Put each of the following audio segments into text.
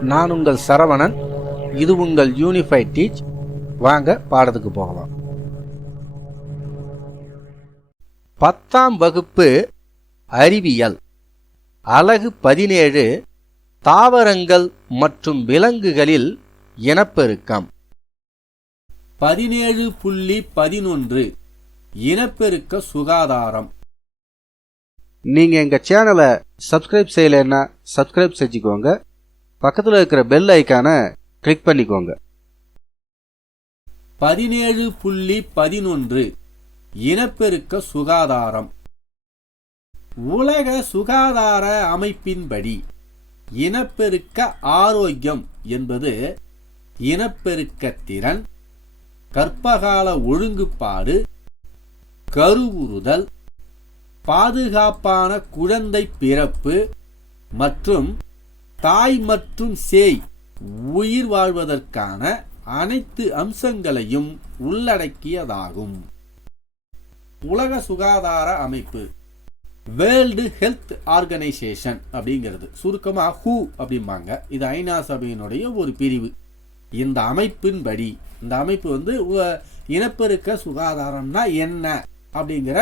நான் உங்கள் சரவணன். இது உங்கள் யூனிஃபைட் டீச் வாங்க பாடத்துக்கு போகலாம். பத்தாம் வகுப்பு அறிவியல். அலகு பதினேழு தாவரங்கள் மற்றும் விலங்குகளில் இனப்பெருக்கம். பதினேழு புள்ளி பதினொன்று இனப்பெருக்க சுகாதாரம். நீங்க எங்க சேனலை சப்ஸ்கிரைப் செய்யலைன்னா சப்ஸ்கிரைப் செஞ்சுக்கோங்க. பக்கத்தில் இருக்கிற பெல் ஐக்கானை கிளிக் பண்ணிக்கோங்க. பதினேழு புள்ளி பதினொன்று. இனப்பெருக்க சுகாதாரம். உலக சுகாதார அமைப்பின்படி இனப்பெருக்க ஆரோக்கியம் என்பது இனப்பெருக்க திறன் கற்பகால ஒழுங்குபாடு கருவுறுதல் பாதுகாப்பான குழந்தை பிறப்பு மற்றும் தாய் மற்றும் சேய் உயிர் வாழ்வதற்கான அனைத்து அம்சங்களையும் உள்ளடக்கியதாகும். உலக சுகாதார அமைப்பு வேர்ல்டு ஹெல்த் ஆர்கனைசேஷன் அப்படிங்கிறது. சுருக்கமாக ஹூ அப்படிம்பாங்க. இது ஐநா சபையினுடைய ஒரு பிரிவு. இந்த அமைப்பின்படி இந்த அமைப்பு வந்து இனப்பெருக்க சுகாதாரம்னா என்ன அப்படிங்கிற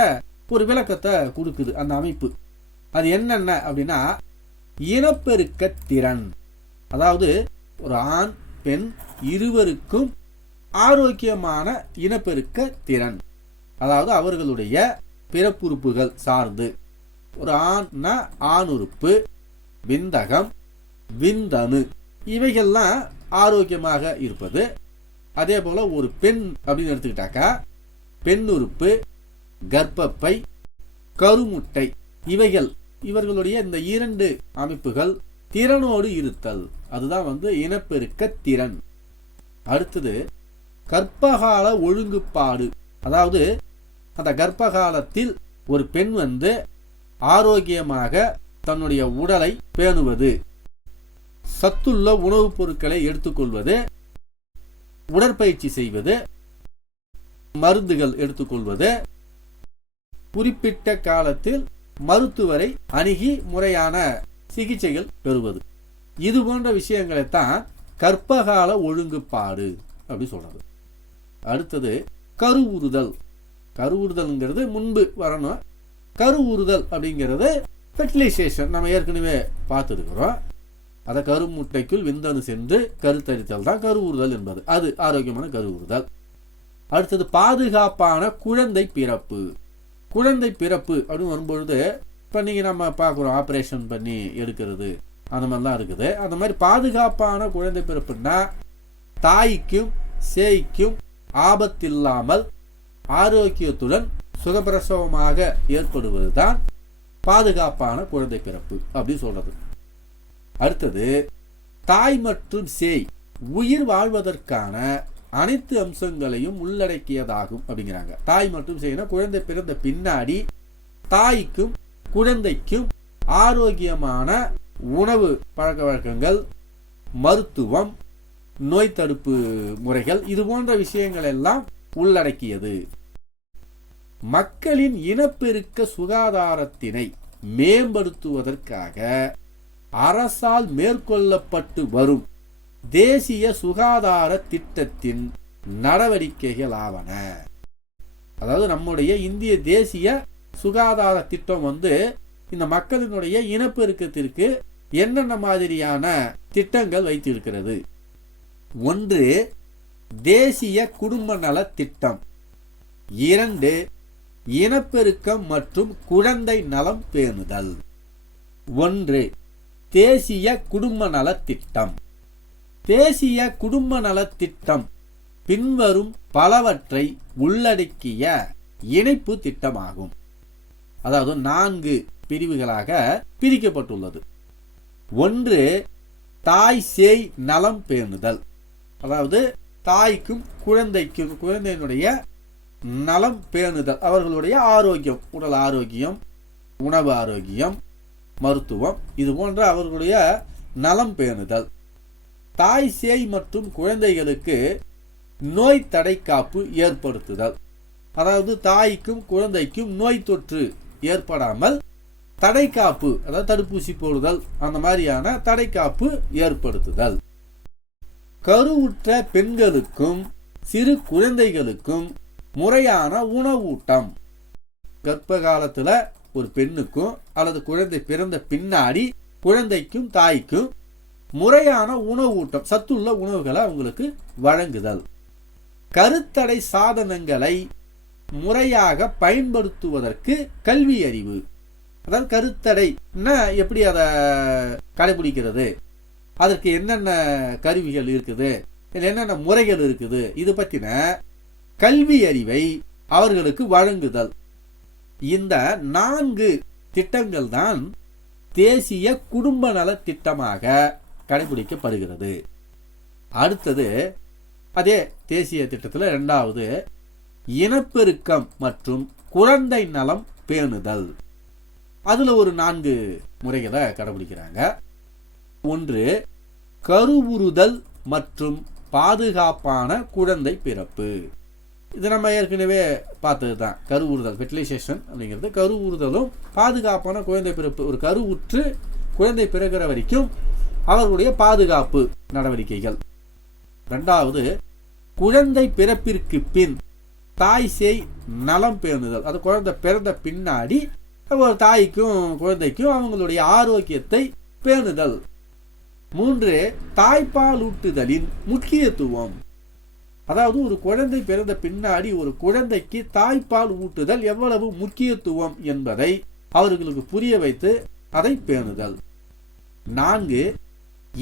ஒரு விளக்கத்தை கொடுக்குது அந்த அமைப்பு. அது என்னென்ன அப்படின்னா இனப்பெருக்க திறன். அதாவது ஒரு ஆண் பெண் இருவருக்கும் ஆரோக்கியமான இனப்பெருக்க திறன். அதாவது அவர்களுடைய பிறப்புறுப்புகள் சார்ந்து. ஒரு ஆண்னா ஆண் உறுப்பு விந்தகம் விந்தணு. இவைகள்லாம் ஆரோக்கியமாக இருப்பது. அதே போல ஒரு பெண் அப்படின்னு எடுத்துக்கிட்டாக்கா பெண் உறுப்பு கர்ப்பப்பை கருமுட்டை இவைகள் இவர்களுடைய இந்த இரண்டு அமைப்புகள் திறனோடு இருத்தல். அதுதான் வந்து இனப்பெருக்க திறன். அடுத்தது கர்ப்பகால ஒழுங்குபாடு அதாவது அந்த கர்ப்பகாலத்தில் ஒரு பெண் வந்து ஆரோக்கியமாக தன்னுடைய உடலை பேணுவது சத்துள்ள உணவுப் பொருட்களை எடுத்துக்கொள்வது உடற்பயிற்சி செய்வது மருந்துகள் எடுத்துக்கொள்வது குறிப்பிட்ட காலத்தில் மருத்துவரை அணுகி முறையான சிகிச்சைகள் பெறுவது. இது போன்ற விஷயங்களை தான் கற்பகால ஒழுங்குபாடு அப்படி சொல்றது. அடுத்தது கருவுறுதல். கருவுறுதல்ங்கிறது முன்பு வரணும். கருவுறுதல் அப்படிங்கிறது ஃபெர்டிலைசேஷன் நம்ம ஏற்கனவே பார்த்துருக்குறோம். அதை கருமுட்டைக்குள் விந்தணு சென்று கருத்தரித்தல் தான் கருவுறுதல் என்பது. அது ஆரோக்கியமான கருவுறுதல். அடுத்தது பாதுகாப்பான குழந்தை பிறப்பு. குழந்தை பிறப்பு அப்படின்னு வரும்பொழுது இப்போ நீங்கள் நம்ம பார்க்குறோம் ஆப்ரேஷன் பண்ணி எடுக்கிறது அந்த மாதிரிலாம் இருக்குது. அந்த மாதிரி பாதுகாப்பான குழந்தை பிறப்புன்னா தாய்க்கும் சேய்க்கும் ஆபத்தில்லாமல் ஆரோக்கியத்துடன் சுகப்பிரசவமாக ஏற்படுவது தான் பாதுகாப்பான குழந்தை பிறப்பு அப்படின்னு சொல்கிறது அடுத்தது தாய் மற்றும் சேய் உயிர் வாழ்வதற்கான அனைத்து அம்சங்களையும் உள்ளடக்கியதாகும் அப்படிங்கிறாங்க. தாய் மட்டும் செய்யணும் குழந்தை பிறந்த பின்னாடி தாய்க்கும் குழந்தைக்கும் ஆரோக்கியமான உணவு பழக்க வழக்கங்கள் மருத்துவம் நோய் தடுப்பு முறைகள் இது போன்ற விஷயங்கள் எல்லாம் உள்ளடக்கியது. மக்களின் இனப்பெருக்க சுகாதாரத்தினை மேம்படுத்துவதற்காக அரசால் மேற்கொள்ளப்பட்டு வரும் தேசிய சுகாதார திட்டத்தின் நடவடிக்கைகள் ஆவன. அதாவது நம்முடைய இந்திய தேசிய சுகாதார திட்டம் வந்து இந்த மக்களினுடைய இனப்பெருக்கத்திற்கு என்னென்ன மாதிரியான திட்டங்கள் வைத்திருக்கிறது? ஒன்று தேசிய குடும்ப நல திட்டம். இரண்டு இனப்பெருக்கம் மற்றும் குழந்தை நலம் பேணுதல். ஒன்று தேசிய குடும்ப நல திட்டம். தேசிய குடும்ப நலத்திட்டம் திட்டம் பின்வரும் பலவற்றை உள்ளடக்கிய இணைப்பு திட்டமாகும். அதாவது நான்கு பிரிவுகளாக பிரிக்கப்பட்டுள்ளது. ஒன்று தாய் சேய் நலம் பேணுதல். அதாவது தாய்க்கும் குழந்தைக்கும் குழந்தையினுடைய நலம் பேணுதல். அவர்களுடைய ஆரோக்கியம் உடல் ஆரோக்கியம் உணவு ஆரோக்கியம் மருத்துவம் இது போன்ற அவர்களுடைய நலம் பேணுதல். தாய் சேய் மற்றும் குழந்தைகளுக்கு நோய் தடை காப்பு ஏற்படுத்துதல். அதாவது தாய்க்கும் குழந்தைக்கும் நோய் தொற்று ஏற்படாமல் தடைக்காப்பு அதாவது தடுப்பூசி போடுதல் அந்த மாதிரியான தடைக்காப்பு ஏற்படுத்துதல். கருவுற்ற பெண்களுக்கும் சிறு குழந்தைகளுக்கும் முறையான உணவூட்டம். கர்ப்ப காலத்தில் ஒரு பெண்ணுக்கும் அல்லது குழந்தை பிறந்த பின்னாடி குழந்தைக்கும் தாய்க்கும் முறையான உணவூட்டம் சத்துள்ள உணவுகளை அவங்களுக்கு வழங்குதல். கருத்தடை சாதனங்களை முறையாக பயன்படுத்துவதற்கு கல்வி அறிவு அதாவது கருத்தடை எப்படி அதை கடைபிடிக்கிறது? அதற்கு என்னென்ன கருவிகள் இருக்குது? என்னென்ன முறைகள் இருக்குது? இது பற்றின கல்வி அறிவை அவர்களுக்கு வழங்குதல். இந்த நான்கு திட்டங்கள் தான் தேசிய குடும்ப நல திட்டமாக கடைபிடிக்கப்படுகிறது. அடுத்தது அதே தேசிய திட்டத்தில் இரண்டாவது இனப்பெருக்கம் மற்றும் குழந்தை நலம் பேணுதல். அதில் ஒரு நான்கு முறைகளை கடைபிடிக்கிறாங்க. ஒன்று கருவுறுதல் மற்றும் பாதுகாப்பான குழந்தை பிறப்பு. இது நம்ம ஏற்கனவே பார்த்தது தான் கருவுறுதல் ஃபெர்டிலைசேஷன் அப்படிங்கிறது கருவுறுதலும் பாதுகாப்பான குழந்தை பிறப்பு ஒரு கருவுற்று குழந்தை பிறக்கிற வரைக்கும் அவர்களுடைய பாதுகாப்பு நடவடிக்கைகள். ரெண்டாவது குழந்தை பிறப்பிற்கு பின் தாய் சேய் நலம் பேணுதல் அது குழந்தை பிறந்த பின்னாடி ஒரு தாய்க்கும் குழந்தைக்கும் அவங்களுடைய ஆரோக்கியத்தை பேணுதல். மூன்று தாய்ப்பால் ஊட்டுதலின் முக்கியத்துவம். அதாவது ஒரு குழந்தை பிறந்த பின்னாடி ஒரு குழந்தைக்கு தாய்ப்பால் ஊட்டுதல் எவ்வளவு முக்கியத்துவம் என்பதை அவர்களுக்கு புரிய வைத்து அதை பேணுதல். நான்கு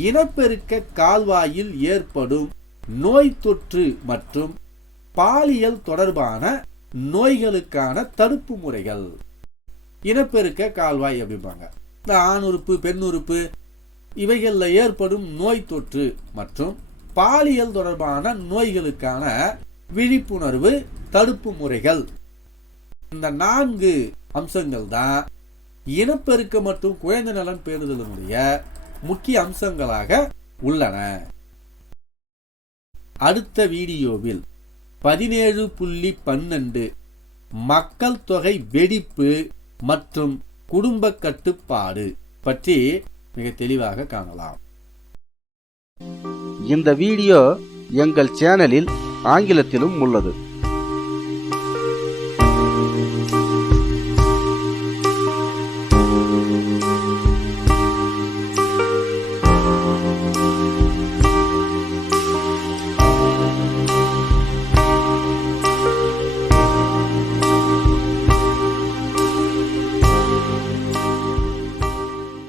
இனப்பெருக்க கால்வாயில் ஏற்படும் நோய் தொற்று மற்றும் பாலியல் தொடர்பான நோய்களுக்கான தடுப்பு முறைகள். இனப்பெருக்க கால்வாய் அப்படிம்பாங்க. இந்த ஆணுறுப்பு பெண்ணுறுப்பு இவைகளில் ஏற்படும் நோய் தொற்று மற்றும் பாலியல் தொடர்பான நோய்களுக்கான விழிப்புணர்வு தடுப்பு முறைகள். இந்த நான்கு அம்சங்கள் தான் இனப்பெருக்க மற்றும் குழந்தை நலன் பேணுதலினுடைய முக்கிய அம்சங்களாக உள்ளன. அடுத்த வீடியோவில் பதினேழு புள்ளி பன்னெண்டு மக்கள் தொகை வெடிப்பு மற்றும் குடும்ப கட்டுப்பாடு பற்றி மிக தெளிவாக காணலாம். இந்த வீடியோ எங்கள் சேனலில் ஆங்கிலத்திலும் உள்ளது.